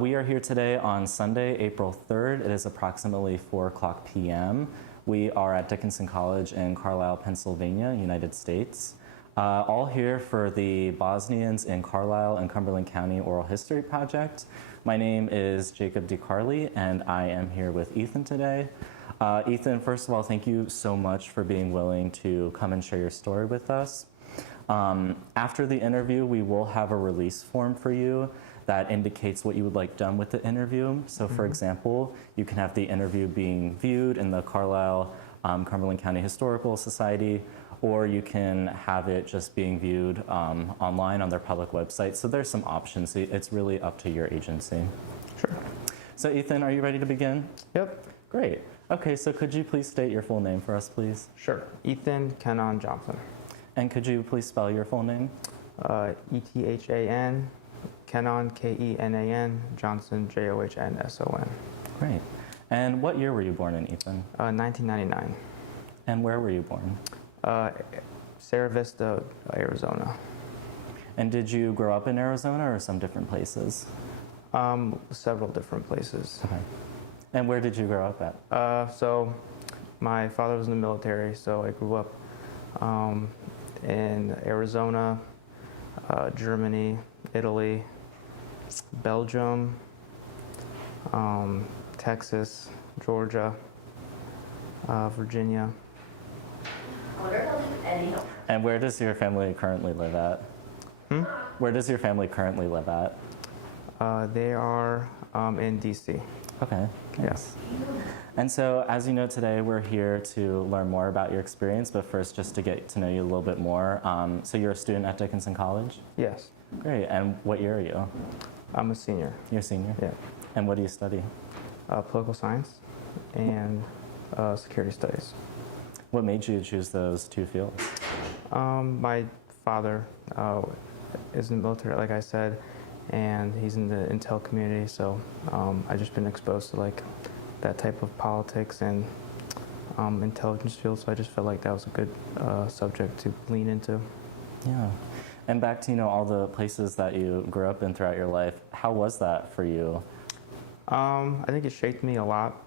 We are here today on Sunday, April 3rd. It is approximately 4:00 p.m. We are at Dickinson College in Carlisle, Pennsylvania, United States. All here for the Bosnians in Carlisle and Cumberland County Oral History Project. My name is Jacob DeCarli, and I am here with Ethan today. Ethan, first of all, thank you so much for being willing to come and share your story with us. After the interview, we will have a release form for you that indicates what you would like done with the interview. So for example, you can have the interview being viewed in the Carlisle Cumberland County Historical Society, or you can have it just being viewed online on their public website. So there's some options. It's really up to your agency. Sure. So Ethan, are you ready to begin? Yep. Great. Okay, so could you please state your full name for us, please? Sure. Ethan Kenan Johnson. And could you please spell your full name? E-T-H-A-N, Kenan, K-E-N-A-N, Johnson, J-O-H-N-S-O-N. Great. And what year were you born in, Ethan? 1999. And where were you born? Sierra Vista, Arizona. And did you grow up in Arizona or some different places? Several different places. Okay. And where did you grow up at? So my father was in the military, so I grew up in Arizona, Germany, Italy, Belgium, Texas, Georgia, Virginia. And where does your family currently live at? Where does your family currently live at? They are in D.C. Okay. Yes. And so, as you know, today we're here to learn more about your experience, but first just to get to know you a little bit more. So you're a student at Dickinson College? Yes. Great. And what year are you? I'm a senior. You're a senior? Yeah. And what do you study? Political science and security studies. What made you choose those two fields? My father is in the military, like I said, and he's in the intel community, so I've just been exposed to like that type of politics and intelligence field, so I just felt like that was a good subject to lean into. Yeah. And back to, all the places that you grew up in throughout your life, how was that for you? I think it shaped me a lot.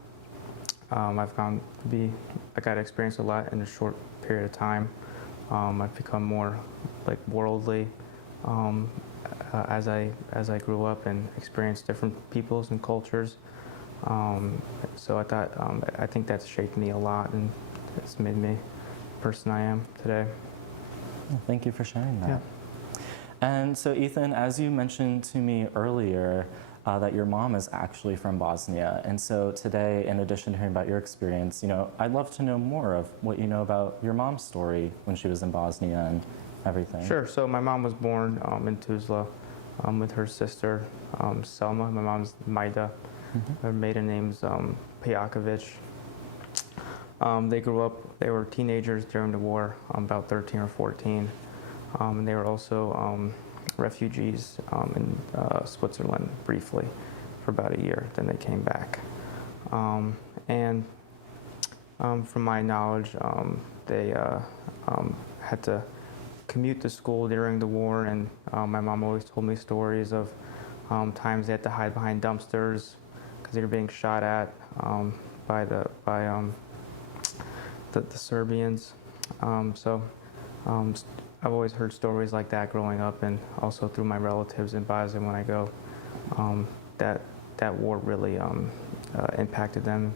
I got to experience a lot in a short period of time. I've become more like worldly as I grew up and experienced different peoples and cultures. So I think that's shaped me a lot, and it's made me the person I am today. Well, thank you for sharing that. Yeah. And so Ethan, as you mentioned to me earlier, that your mom is actually from Bosnia. And so today, in addition to hearing about your experience, I'd love to know more of what you know about your mom's story when she was in Bosnia and everything. Sure. So my mom was born in Tuzla with her sister, Selma. My mom's Maida. Her maiden name's Poljakovic. They grew up, they were teenagers during the war, about 13 or 14. And they were also refugees in Switzerland briefly for about a year. Then they came back. And from my knowledge, they had to commute to school during the war, and my mom always told me stories of times they had to hide behind dumpsters because they were being shot at by the Serbians. I've always heard stories like that growing up, and also through my relatives in Bosnia when I go. That war really impacted them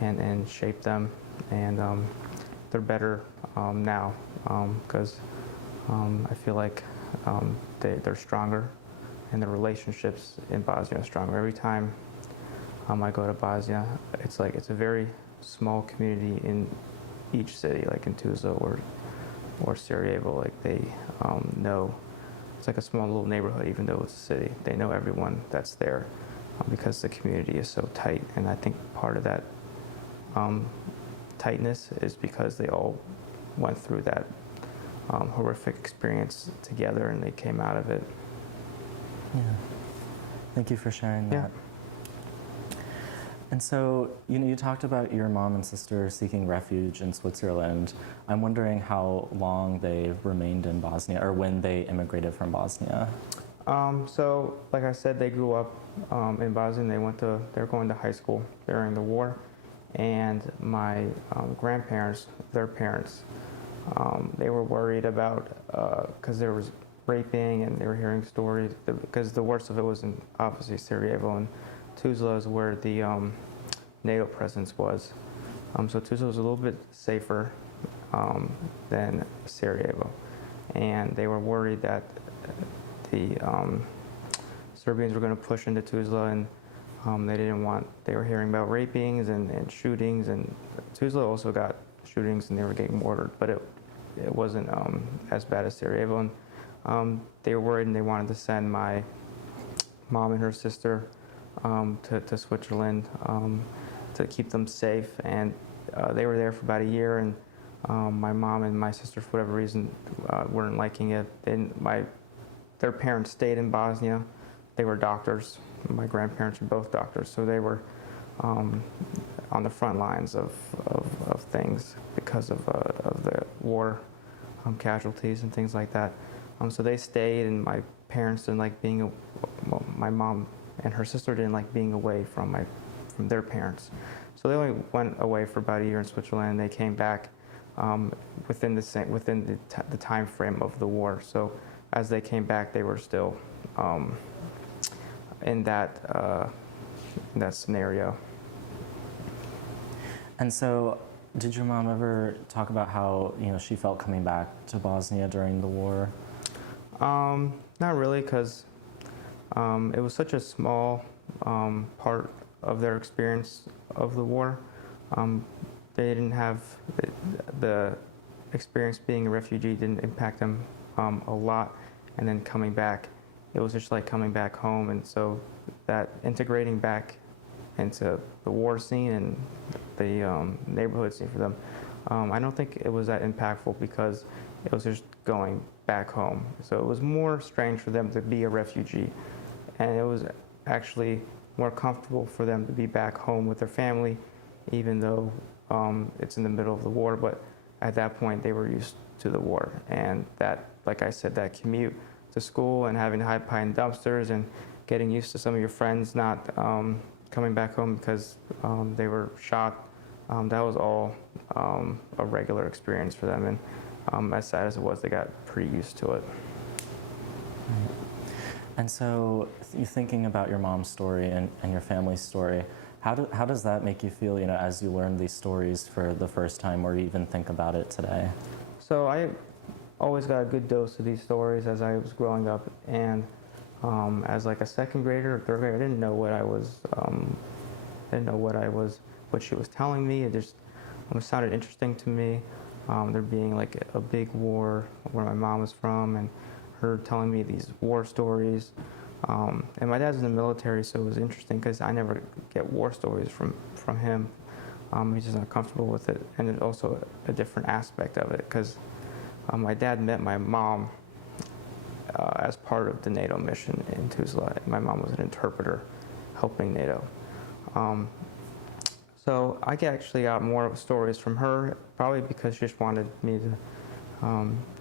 and shaped them, and they're better now because I feel like they're stronger, and the relationships in Bosnia are stronger. Every time I go to Bosnia, it's a very small community in each city, like in Tuzla or Sarajevo. Like they know, it's like a small little neighborhood, even though it's a city. They know everyone that's there because the community is so tight. And I think part of that tightness is because they all went through that horrific experience together, and they came out of it. Yeah. Thank you for sharing that. Yeah. And so, you talked about your mom and sister seeking refuge in Switzerland. I'm wondering how long they remained in Bosnia, or when they immigrated from Bosnia. So, like I said, they grew up in Bosnia. They're going to high school during the war, and my grandparents, their parents, they were worried about because there was raping and they were hearing stories because the worst of it was in obviously Sarajevo, and Tuzla is where the NATO presence was. So Tuzla was a little bit safer than Sarajevo, and they were worried that the Serbians were going to push into Tuzla, and they were hearing about rapings and shootings, and Tuzla also got shootings and they were getting mortared, but it wasn't as bad as Sarajevo. And they were worried and they wanted to send my mom and her sister to Switzerland to keep them safe, and they were there for about a year, and my mom and my sister, for whatever reason, weren't liking it. Their parents stayed in Bosnia. They were doctors. My grandparents were both doctors, so they were on the front lines of things because of the war casualties and things like that. So they stayed, and my parents didn't like my mom and her sister didn't like being away from their parents. So they only went away for about a year in Switzerland, and they came back within the time frame of the war. So as they came back, they were still in that scenario. And so, did your mom ever talk about how she felt coming back to Bosnia during the war? Not really, because it was such a small part of their experience of the war. They didn't have the experience being a refugee didn't impact them a lot, and then coming back, it was just like coming back home, and so that integrating back into the war scene and the neighborhood scene for them, I don't think it was that impactful because it was just going back home. So it was more strange for them to be a refugee, and it was actually more comfortable for them to be back home with their family, even though it's in the middle of the war. But at that point, they were used to the war, and that, like I said, that commute to school and having to hide behind dumpsters and getting used to some of your friends not coming back home because they were shot, that was all a regular experience for them. And as sad as it was, they got pretty used to it. And so, you thinking about your mom's story and your family's story, how does that make you feel, as you learn these stories for the first time, or even think about it today? So I always got a good dose of these stories as I was growing up, and as like a second grader or third grader, I didn't know what what she was telling me. It just sounded interesting to me. There being like a big war where my mom was from, and her telling me these war stories. And my dad's in the military, so it was interesting because I never get war stories from him. He's just not comfortable with it, and it's also a different aspect of it because my dad met my mom as part of the NATO mission in Tuzla. My mom was an interpreter helping NATO. So I actually got more stories from her, probably because she just wanted me to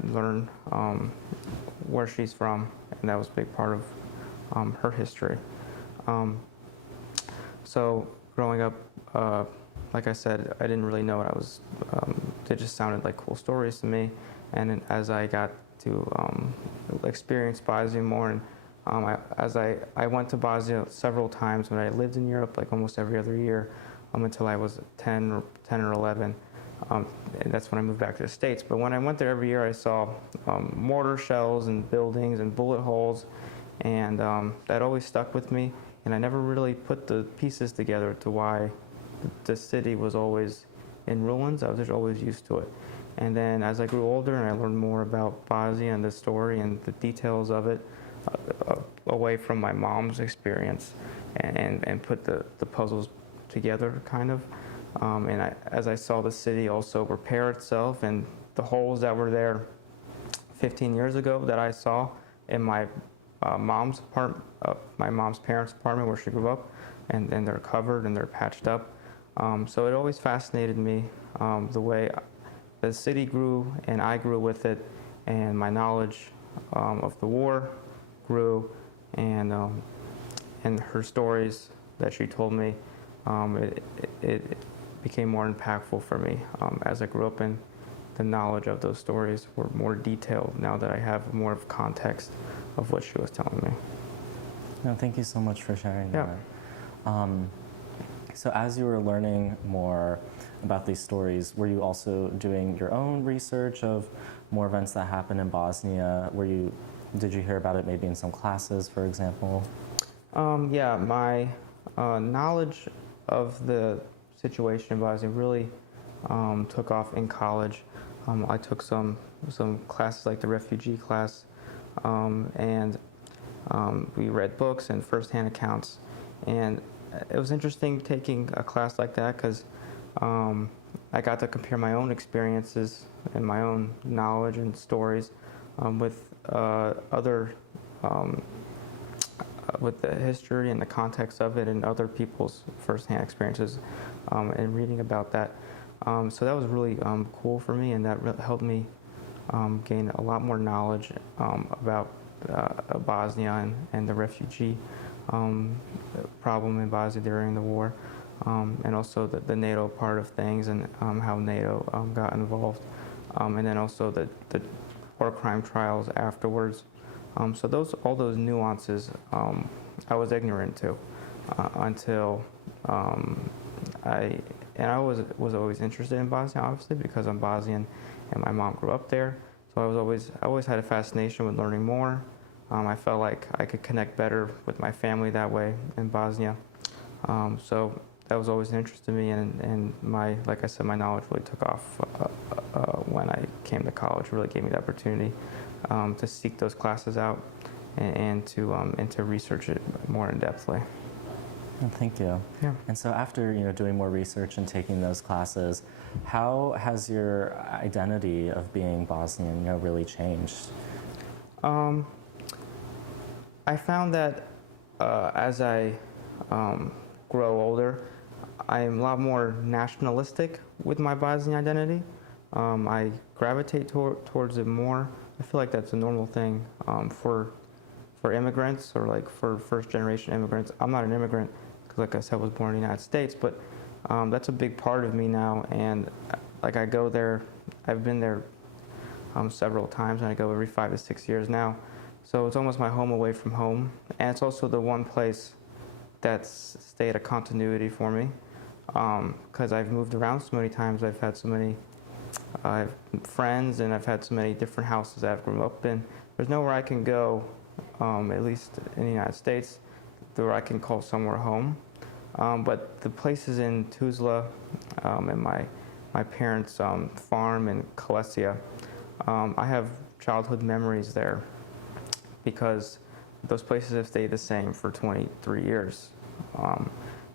learn where she's from, and that was a big part of her history. So growing up, like I said, I didn't really know what I was, they just sounded like cool stories to me. And then as I got to experience Bosnia more, and I went to Bosnia several times when I lived in Europe, like almost every other year, until I was 10 or 11. And that's when I moved back to the States. But when I went there every year, I saw mortar shells and buildings and bullet holes, and that always stuck with me. And I never really put the pieces together to why the city was always in ruins. I was just always used to it. And then as I grew older and I learned more about Bosnia and the story and the details of it, away from my mom's experience, and put the puzzles together, kind of. And as I saw the city also repair itself, and the holes that were there 15 years ago that I saw in my mom's apartment, my mom's parents' apartment where she grew up, and they're covered and they're patched up. So it always fascinated me the way the city grew and I grew with it, and my knowledge of the war grew, and and her stories that she told me, it became more impactful for me as I grew up, and the knowledge of those stories were more detailed now that I have more of context of what she was telling me. No, thank you so much for sharing Yeah. that. So as you were learning more about these stories, were you also doing your own research of more events that happened in Bosnia? Did you hear about it maybe in some classes, for example? Yeah, my knowledge of the situation in Bosnia really took off in college. I took some classes like the refugee class, and we read books and firsthand accounts. And it was interesting taking a class like that because I got to compare my own experiences and my own knowledge and stories with other, with the history and the context of it and other people's firsthand experiences, and reading about that. So that was really cool for me, and that helped me gain a lot more knowledge about Bosnia and the refugee problem in Bosnia during the war, and also the NATO part of things, and how NATO got involved, and then also the war crime trials afterwards. So all those nuances I was ignorant to until I was always interested in Bosnia, obviously, because I'm Bosnian and my mom grew up there. So I always had a fascination with learning more. I felt like I could connect better with my family that way in Bosnia. So that was always an interest to me, and like I said, my knowledge really took off when I came to college. It really gave me the opportunity to seek those classes out and to research it more in-depthly. Thank you. Yeah. And so after doing more research and taking those classes, how has your identity of being Bosnian really changed? I found that as I grow older, I'm a lot more nationalistic with my Bosnian identity. I gravitate towards it more. I feel like that's a normal thing for immigrants, or like for first-generation immigrants. I'm not an immigrant because, like I said, I was born in the United States, but that's a big part of me now. And like I go there, I've been there several times, and I go every 5 to 6 years now. So it's almost my home away from home, and it's also the one place that's stayed a continuity for me, because I've moved around so many times. I've had so many friends, and I've had so many different houses that I've grown up in. There's nowhere I can go, at least in the United States, where I can call somewhere home. But the places in Tuzla and my parents' farm in Kalesia, I have childhood memories there, because those places have stayed the same for 23 years.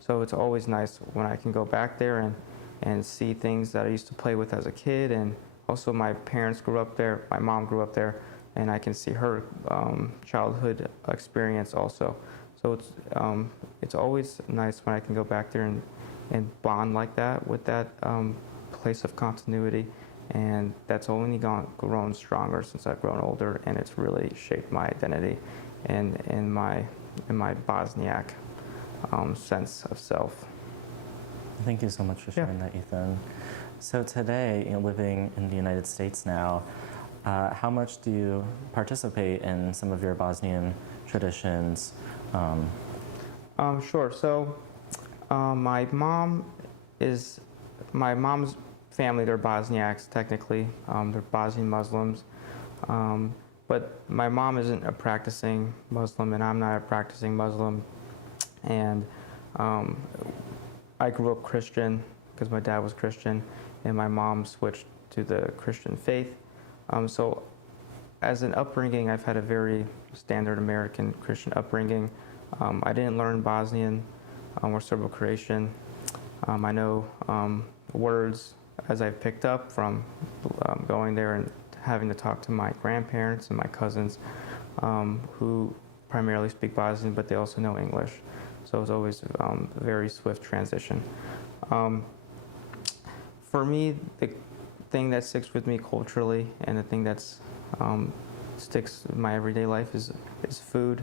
So it's always nice when I can go back there and see things that I used to play with as a kid. And also my parents grew up there, my mom grew up there, and I can see her childhood experience also. So it's always nice when I can go back there and bond like that with that place of continuity. And that's only grown stronger since I've grown older, and it's really shaped my identity and in my Bosniak sense of self. Thank you so much for sharing that, Ethan. So today, living in the United States now, how much do you participate in some of your Bosnian traditions? Sure. So my mom's family, they're Bosniaks technically. They're Bosnian Muslims. But my mom isn't a practicing Muslim, and I'm not a practicing Muslim. And I grew up Christian because my dad was Christian, and my mom switched to the Christian faith. So as an upbringing, I've had a very standard American Christian upbringing. I didn't learn Bosnian or Serbo-Croatian. I know words as I've picked up from going there and having to talk to my grandparents and my cousins who primarily speak Bosnian, but they also know English. So it was always a very swift transition. For me, the thing that sticks with me culturally, and the thing that's sticks in my everyday life is food.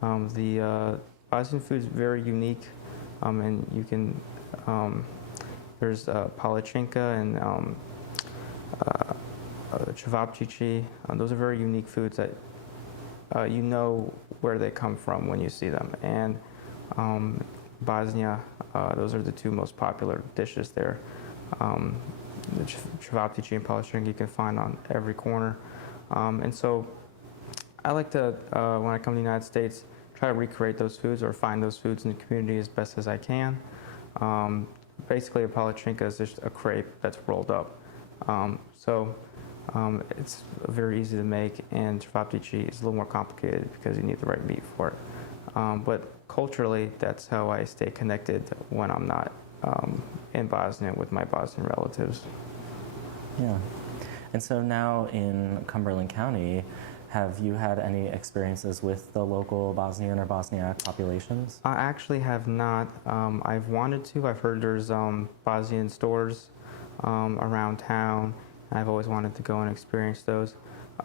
The Bosnian food is very unique, and you can, there's palachinka and cevapcici. Those are very unique foods that you know where they come from when you see them. And Bosnia, those are the two most popular dishes there. The cevapcici and palachinka you can find on every corner. And so I like to, when I come to the United States, try to recreate those foods or find those foods in the community as best as I can. Basically, a palachinka is just a crepe that's rolled up. It's very easy to make, and cevapcici is a little more complicated because you need the right meat for it. But culturally, that's how I stay connected when I'm not in Bosnia with my Bosnian relatives. Yeah. And so now in Cumberland County, have you had any experiences with the local Bosnian or Bosniak populations? I actually have not. I've wanted to. I've heard there's Bosnian stores around town. I've always wanted to go and experience those.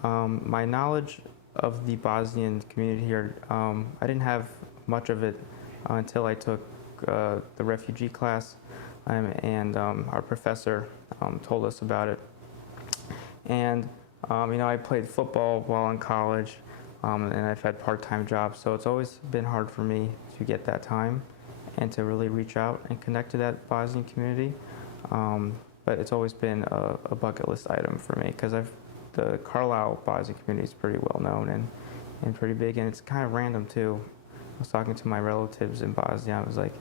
My knowledge of the Bosnian community here, I didn't have much of it until I took the refugee class, and our professor told us about it. And I played football while in college, and I've had part-time jobs, so it's always been hard for me to get that time and to really reach out and connect to that Bosnian community. But it's always been a bucket list item for me because the Carlisle Bosnian community is pretty well known and pretty big, and it's kind of random too. I was talking to my relatives in Bosnia. I was like,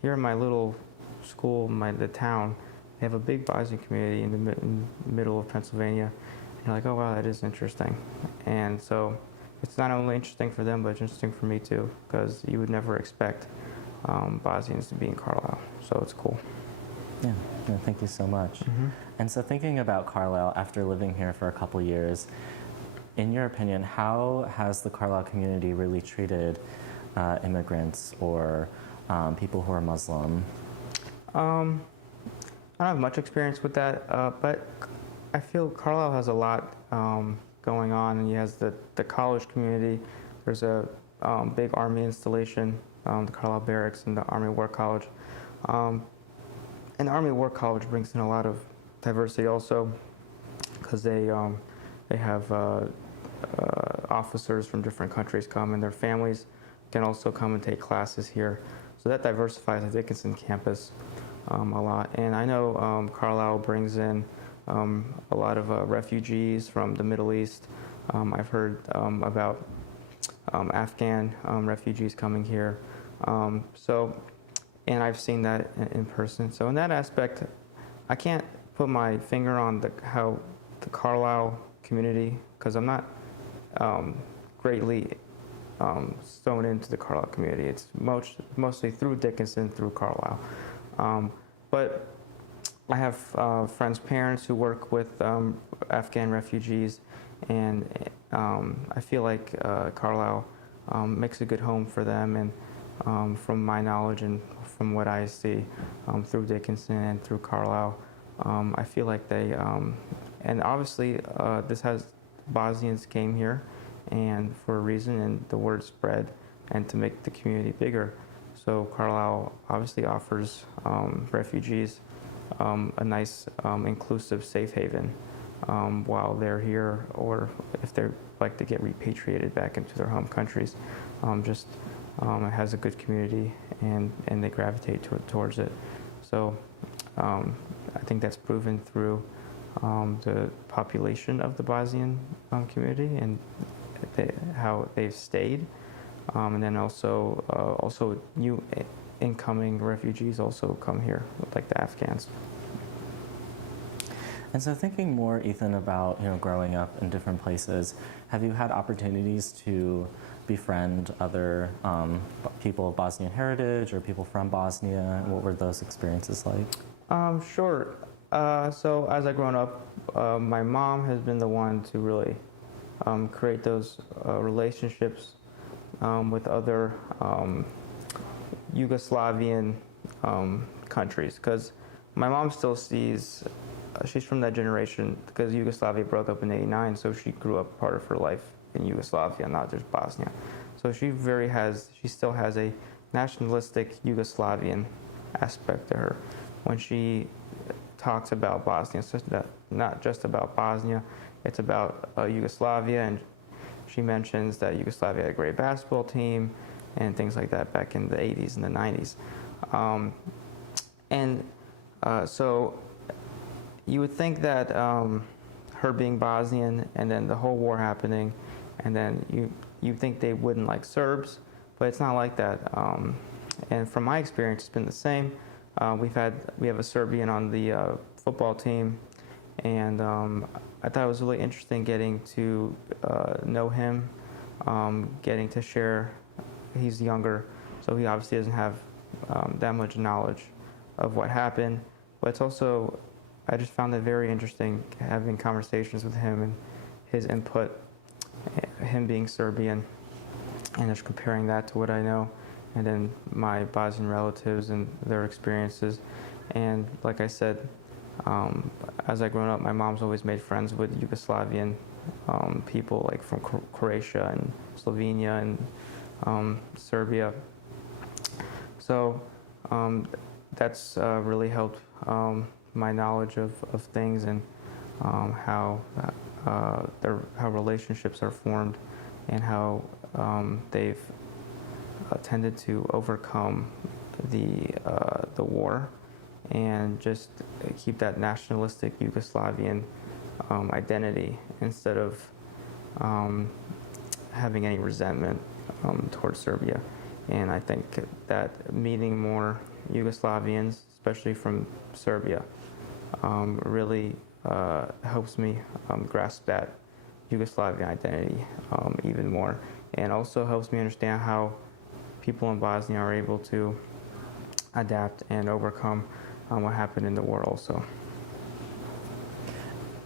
here in my little school, the town, they have a big Bosnian community in the middle of Pennsylvania. And you're like, oh wow, that is interesting. And so it's not only interesting for them, but it's interesting for me too, because you would never expect Bosnians to be in Carlisle. So it's cool. Yeah, thank you so much. Mm-hmm. And so thinking about Carlisle after living here for a couple years, in your opinion, how has the Carlisle community really treated immigrants or people who are Muslim? I don't have much experience with that, but I feel Carlisle has a lot going on, and he has the college community. There's a big Army installation, the Carlisle Barracks and the Army War College. And the Army War College brings in a lot of diversity also, because they have officers from different countries come, and their families can also come and take classes here. So that diversifies the Dickinson campus a lot. And I know Carlisle brings in a lot of refugees from the Middle East. I've heard about Afghan refugees coming here. And I've seen that in person. So in that aspect, I can't put my finger on how the Carlisle community, because I'm not greatly sewn into the Carlisle community. It's mostly through Dickinson, through Carlisle. But I have friends' parents who work with Afghan refugees, and I feel like Carlisle makes a good home for them. And from my knowledge and from what I see through Dickinson and through Carlisle, I feel like they, and obviously this has, Bosnians came here and for a reason, and the word spread and to make the community bigger. So Carlisle obviously offers refugees a nice, inclusive safe haven while they're here, or if they like to get repatriated back into their home countries. It has a good community, and they gravitate towards it. So I think that's proven through the population of the Bosnian community and how they've stayed. And then also new incoming refugees also come here, like the Afghans. And so thinking more, Ethan, about growing up in different places, have you had opportunities to befriend other people of Bosnian heritage or people from Bosnia? What were those experiences like? Sure. So as I've grown up, my mom has been the one to really create those relationships with other Yugoslavian countries, because my mom still sees, she's from that generation, because Yugoslavia broke up in '89, so she grew up part of her life in Yugoslavia, not just Bosnia. So she still has a nationalistic Yugoslavian aspect to her. When she talks about Bosnia, it's not just about Bosnia, it's about Yugoslavia, and she mentions that Yugoslavia had a great basketball team and things like that back in the 80s and the 90s. So you would think that her being Bosnian and then the whole war happening, and then you think they wouldn't like Serbs, but it's not like that. And from my experience, it's been the same. We have a Serbian on the football team, and I thought it was really interesting getting to know him, getting to share. He's younger, so he obviously doesn't have that much knowledge of what happened. But it's also, I just found it very interesting having conversations with him and his input, him being Serbian, and just comparing that to what I know, and then my Bosnian relatives and their experiences. And like I said, as I grown up, my mom's always made friends with Yugoslavian people, like from Croatia and Slovenia and Serbia. So that's really helped my knowledge of things, and how relationships are formed, and how they've tended to overcome the war and just keep that nationalistic Yugoslavian identity instead of having any resentment towards Serbia. And I think that meeting more Yugoslavians, especially from Serbia, really helps me grasp that Yugoslavian identity even more, and also helps me understand how people in Bosnia are able to adapt and overcome what happened in the war also.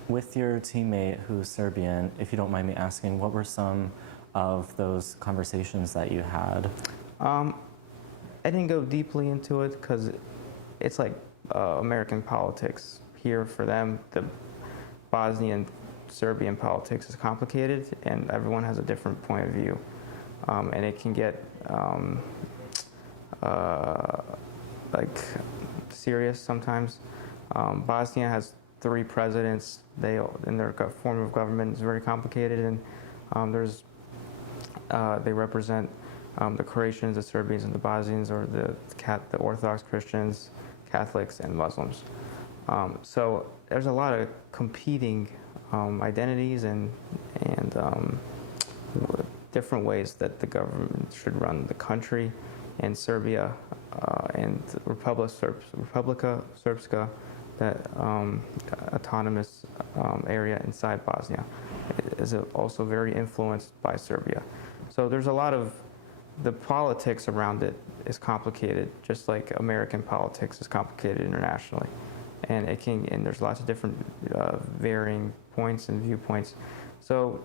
With your teammate who's Serbian, if you don't mind me asking, what were some of those conversations that you had? I didn't go deeply into it because it's like American politics. Here for them, the Bosnian Serbian politics is complicated, and everyone has a different point of view. And it can get like serious sometimes. Bosnia has 3 presidents. And their form of government is very complicated, and they represent the Croatians, the Serbians, and the Bosnians, or the Orthodox Christians, Catholics, and Muslims. So there's a lot of competing identities and different ways that the government should run the country. And Serbia and Republika Srpska, that autonomous area inside Bosnia, is also very influenced by Serbia. So there's a lot of the politics around it is complicated, just like American politics is complicated internationally. And there's lots of different varying points and viewpoints. So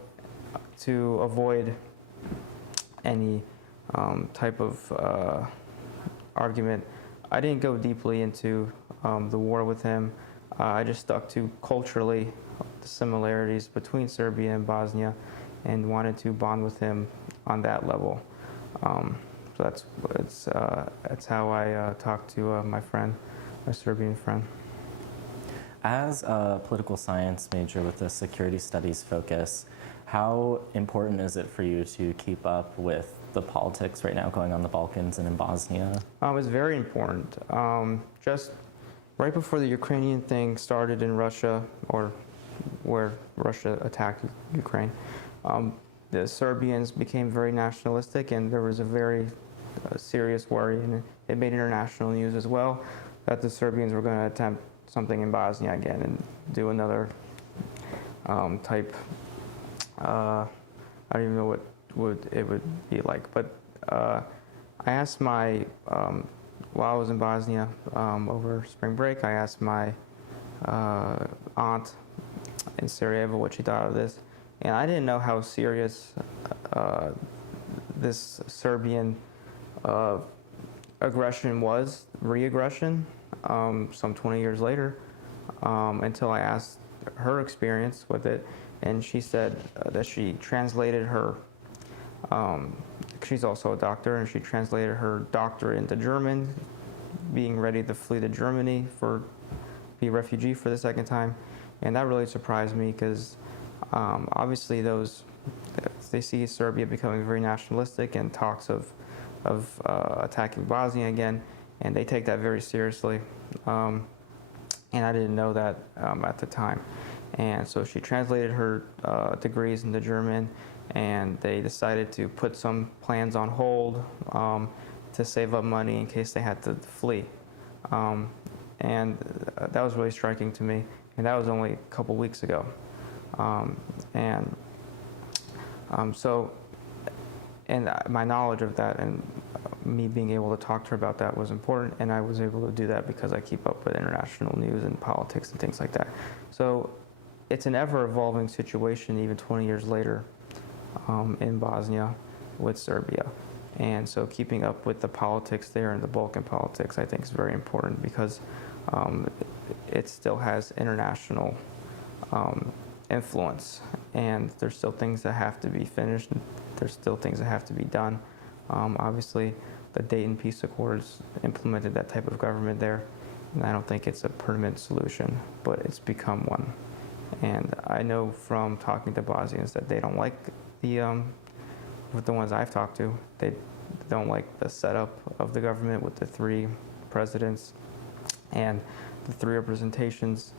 to avoid any type of argument, I didn't go deeply into the war with him. I just stuck to culturally the similarities between Serbia and Bosnia, and wanted to bond with him on that level. So that's how I talked to my friend, my Serbian friend. As a political science major with a security studies focus, how important is it for you to keep up with the politics right now going on in the Balkans and in Bosnia? It's very important. Just right before the Ukrainian thing started in Russia, or where Russia attacked Ukraine, the Serbians became very nationalistic, and there was a very serious worry, and it made international news as well, that the Serbians were going to attempt something in Bosnia again and do another type, I don't even know what it would be like. But I asked while I was in Bosnia over spring break, I asked my aunt in Sarajevo what she thought of this. And I didn't know how serious this Serbian aggression was, re-aggression, some 20 years later, until I asked her experience with it. And she said that she translated her she's also a doctor, and she translated her doctorate into German, being ready to flee to Germany be a refugee for the second time. And that really surprised me because obviously they see Serbia becoming very nationalistic and talks of attacking Bosnia again, and they take that very seriously. And I didn't know that at the time. And so she translated her degrees into German, and they decided to put some plans on hold to save up money in case they had to flee. And that was really striking to me, and that was only a couple weeks ago. And my knowledge of that and me being able to talk to her about that was important, and I was able to do that because I keep up with international news and politics and things like that. So it's an ever-evolving situation even 20 years later in Bosnia with Serbia. And so keeping up with the politics there and the Balkan politics, I think, is very important because it still has international influence, and there's still things that have to be finished, and there's still things that have to be done. Obviously, the Dayton Peace Accords implemented that type of government there, and I don't think it's a permanent solution, but it's become one. And I know from talking to Bosnians that they don't like with the ones I've talked to, they don't like the setup of the government with the 3 presidents and the 3 representations,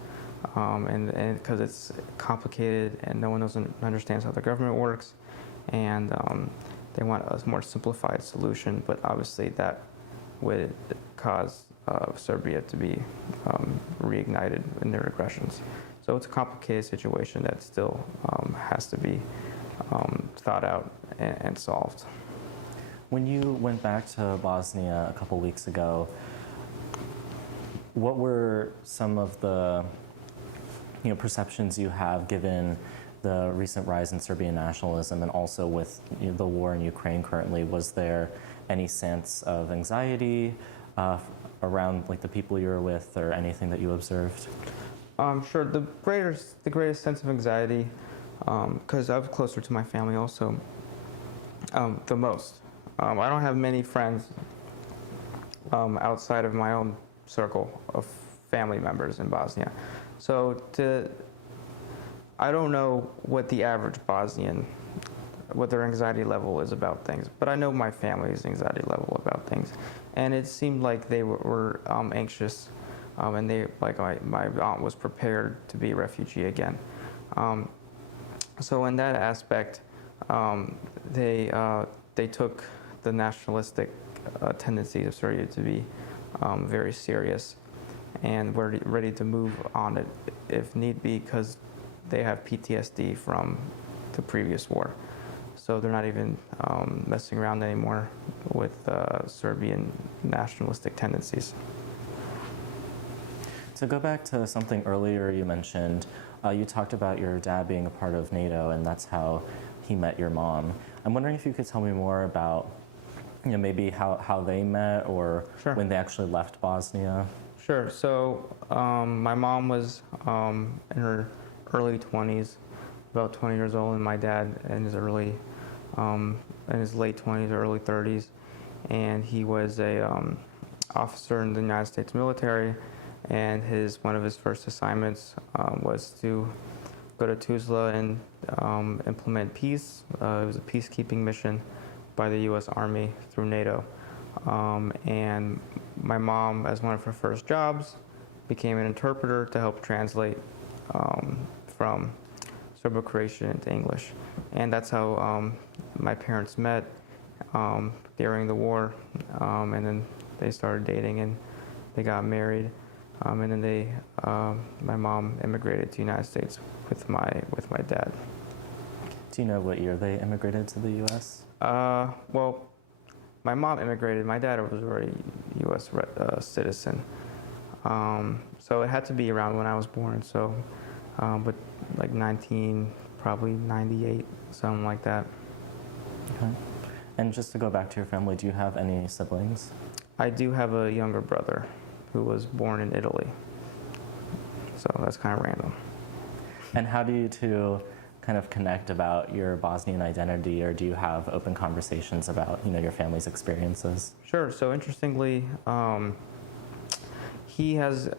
and because it's complicated and no one understands how the government works, and they want a more simplified solution, but obviously that would cause Serbia to be reignited in their aggressions. So it's a complicated situation that still has to be thought out and solved. When you went back to Bosnia a couple weeks ago, what were some of the perceptions you have given the recent rise in Serbian nationalism, and also with the war in Ukraine currently? Was there any sense of anxiety around the people you were with, or anything that you observed? Sure. The greatest sense of anxiety, because I was closer to my family also, the most. I don't have many friends outside of my own circle of family members in Bosnia. So I don't know what the average Bosnian, what their anxiety level is about things, but I know my family's anxiety level about things. And it seemed like they were anxious, and they, my aunt was prepared to be a refugee again. So in that aspect, they took the nationalistic tendencies of Serbia to be very serious, and were ready to move on it if need be, because they have PTSD from the previous war. So they're not even messing around anymore with Serbian nationalistic tendencies. To go back to something earlier you mentioned, you talked about your dad being a part of NATO, and that's how he met your mom. I'm wondering if you could tell me more about maybe how they met, or Sure. when they actually left Bosnia. Sure. So my mom was in her early 20s, about 20 years old, and my dad in his late 20s or early 30s, and he was a officer in the United States military, and one of his first assignments was to go to Tuzla and implement peace. It was a peacekeeping mission by the U.S. Army through NATO. And my mom, as one of her first jobs, became an interpreter to help translate from Serbo-Croatian into English. And that's how my parents met during the war. And then they started dating, and they got married. And then my mom immigrated to the United States with my dad. Do you know what year they immigrated to the U.S.? Well, my mom immigrated. My dad was already a U.S. Citizen. So it had to be around when I was born. So, but like probably 98, something like that. Okay. And just to go back to your family, do you have any siblings? I do have a younger brother who was born in Italy. So that's kind of random. And how do you two kind of connect about your Bosnian identity, or do you have open conversations about, your family's experiences? Sure. So interestingly, he has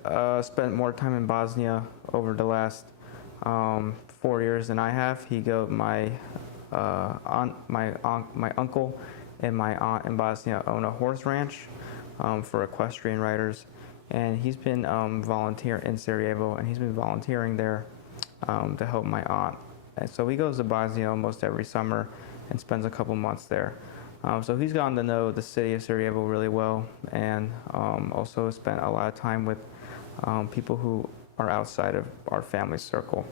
spent more time in Bosnia over the last 4 years than I have. My uncle and my aunt in Bosnia own a horse ranch for equestrian riders, and he's been volunteering in Sarajevo, and he's been volunteering there to help my aunt. And so he goes to Bosnia almost every summer and spends a couple months there. So he's gotten to know the city of Sarajevo really well, and also spent a lot of time with people who are outside of our family circle.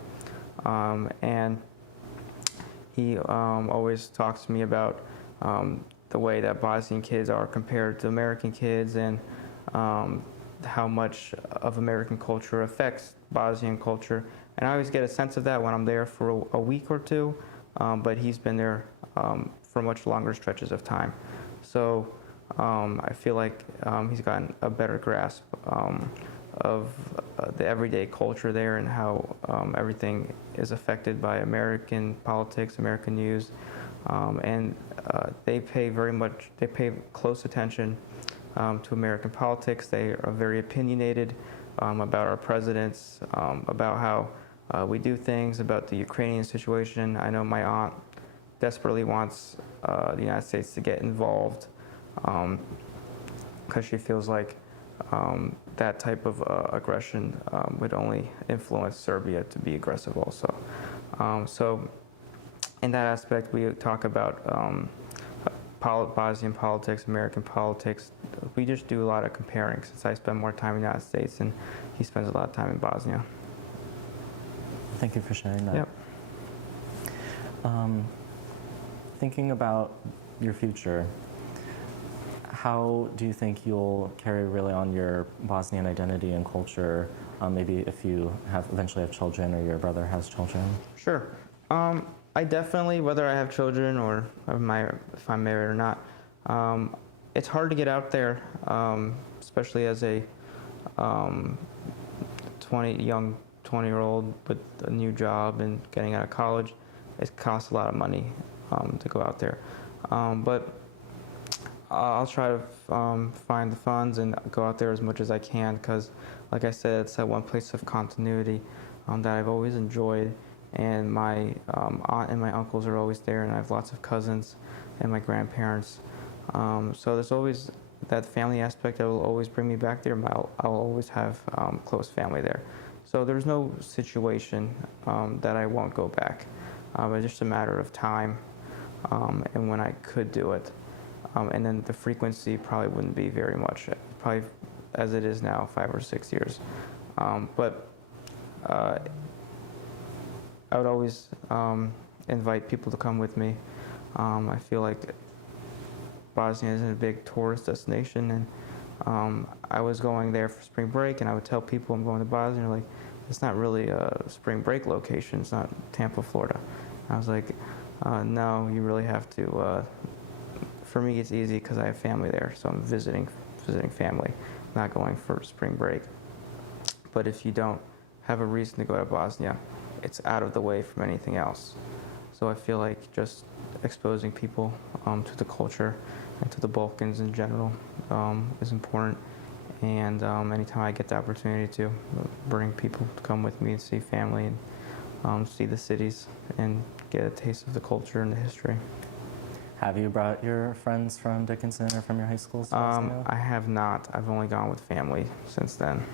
And he always talks to me about the way that Bosnian kids are compared to American kids, and how much of American culture affects Bosnian culture. And I always get a sense of that when I'm there for a week or two, but he's been there for much longer stretches of time. So I feel like he's gotten a better grasp of the everyday culture there, and how everything is affected by American politics, American news, and they pay close attention to American politics. They are very opinionated about our presidents, about how we do things, about the Ukrainian situation. I know my aunt desperately wants the United States to get involved because she feels like that type of aggression would only influence Serbia to be aggressive also. So in that aspect, we talk about Bosnian politics, American politics. We just do a lot of comparing, since I spend more time in the United States and he spends a lot of time in Bosnia. Thank you for sharing that. Yep. Thinking about your future, how do you think you'll carry really on your Bosnian identity and culture, maybe if you eventually have children, or your brother has children? Sure. I definitely, whether I have children or if I'm married or not, it's hard to get out there, especially as a young 20-year-old with a new job and getting out of college. It costs a lot of money to go out there. But I'll try to find the funds and go out there as much as I can, because, like I said, it's that one place of continuity that I've always enjoyed. And my aunt and my uncles are always there, and I have lots of cousins and my grandparents. So there's always that family aspect that will always bring me back there. I'll always have close family there. So there's no situation that I won't go back. It's just a matter of time and when I could do it. And then the frequency probably wouldn't be very much, probably as it is now, 5 or 6 years. But I would always invite people to come with me. I feel like Bosnia isn't a big tourist destination, and I was going there for spring break, and I would tell people I'm going to Bosnia, like, it's not really a spring break location, it's not Tampa, Florida. I was like, no, you really have to, for me it's easy because I have family there, so I'm visiting family, not going for spring break. But if you don't have a reason to go to Bosnia, it's out of the way from anything else. So I feel like just exposing people to the culture and to the Balkans in general is important. And anytime I get the opportunity to bring people to come with me and see family and see the cities and get a taste of the culture and the history. Have you brought your friends from Dickinson or from your high schools to Bosnia? I have not. I've only gone with family since then.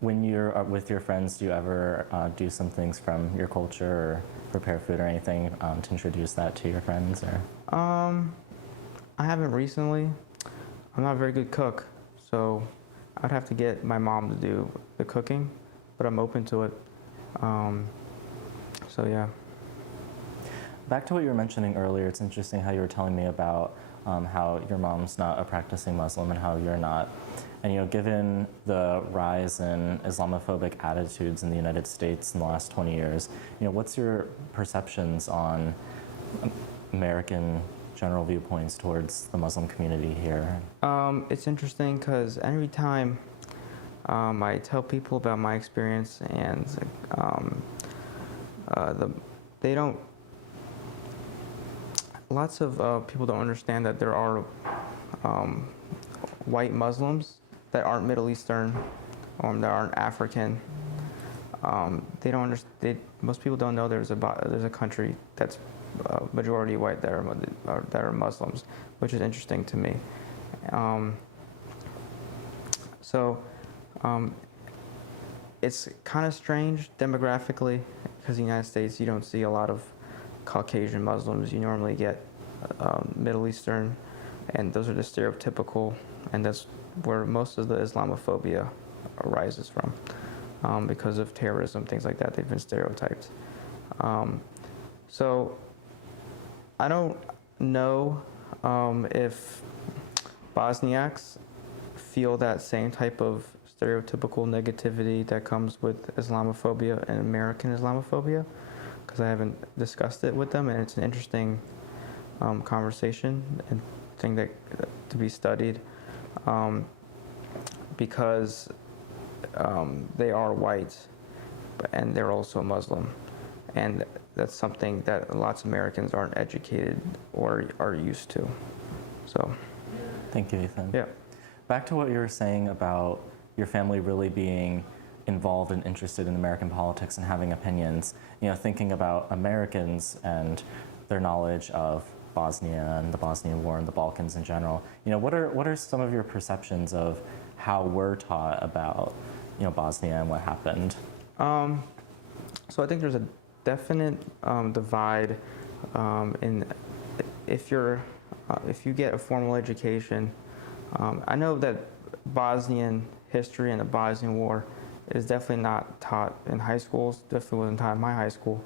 When you're with your friends, do you ever do some things from your culture, or prepare food or anything to introduce that to your friends? Or I haven't recently. I'm not a very good cook, so I'd have to get my mom to do the cooking, but I'm open to it. So yeah. Back to what you were mentioning earlier, it's interesting how you were telling me about how your mom's not a practicing Muslim and how you're not. And given the rise in Islamophobic attitudes in the United States in the last 20 years, what's your perceptions on American general viewpoints towards the Muslim community here? It's interesting because every time I tell people about my experience and they don't. Lots of people don't understand that there are white Muslims that aren't Middle Eastern, that aren't African. They don't understand. Most people don't know there's a country that's majority white that are Muslims, which is interesting to me. It's kind of strange demographically, because in the United States you don't see a lot of Caucasian Muslims. You normally get Middle Eastern, and those are the stereotypical, and that's where most of the Islamophobia arises from, because of terrorism, things like that. They've been stereotyped. So I don't know if Bosniaks feel that same type of stereotypical negativity that comes with Islamophobia and American Islamophobia, because I haven't discussed it with them, and it's an interesting conversation and thing that to be studied, because they are white and they're also Muslim, and that's something that lots of Americans aren't educated or are used to. So, thank you, Ethan. yeah. Back to what you were saying about your family really being involved and interested in American politics and having opinions, thinking about Americans and their knowledge of Bosnia and the Bosnian War and the Balkans in general. What are some of your perceptions of how we're taught about, Bosnia and what happened? So I think there's a definite divide in if you get a formal education. I know that Bosnian history and the Bosnian War is definitely not taught in high schools. Definitely wasn't taught in my high school,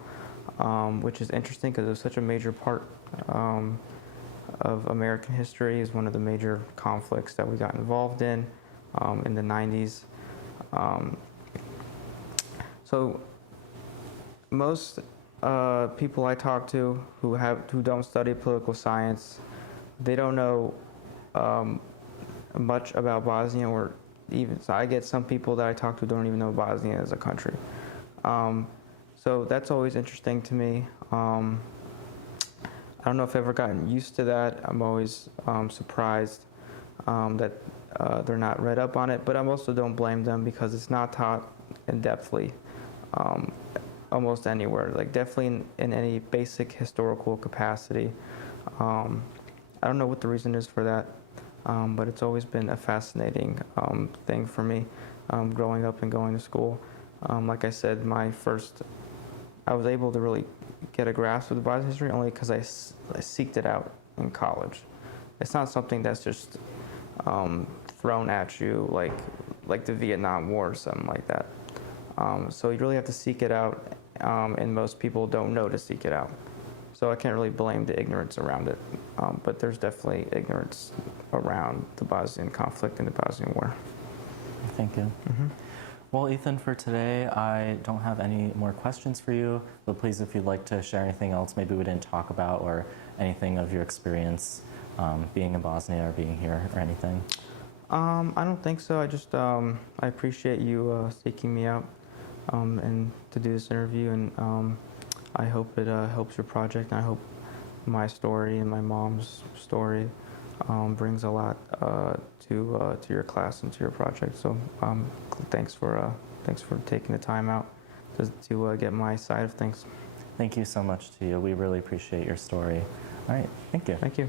which is interesting because it was such a major part of American history. Is one of the major conflicts that we got involved in the 90s. So most people I talk to who don't study political science, they don't know much about Bosnia, or even so I get some people that I talk to don't even know Bosnia as a country. So that's always interesting to me. I don't know if I've ever gotten used to that. I'm always surprised that they're not read up on it, but I also don't blame them because it's not taught in depthly almost anywhere, like definitely in any basic historical capacity. I don't know what the reason is for that, but it's always been a fascinating thing for me growing up and going to school. Like I said, I was able to really get a grasp of the Bosnian history only because I seeked it out in college. It's not something that's just thrown at you like the Vietnam War or something like that. So you really have to seek it out, and most people don't know to seek it out. So I can't really blame the ignorance around it, but there's definitely ignorance around the Bosnian conflict and the Bosnian War. Thank you. Mm-hmm. Well, Ethan, for today, I don't have any more questions for you, but please, if you'd like to share anything else maybe we didn't talk about, or anything of your experience being in Bosnia or being here or anything. I don't think so. I just I appreciate you seeking me out and to do this interview, and I hope it helps your project, and I hope my story and my mom's story brings a lot to your class and to your project. So thanks for taking the time out to get my side of things. Thank you so much to you. We really appreciate your story. All right, thank you. Thank you.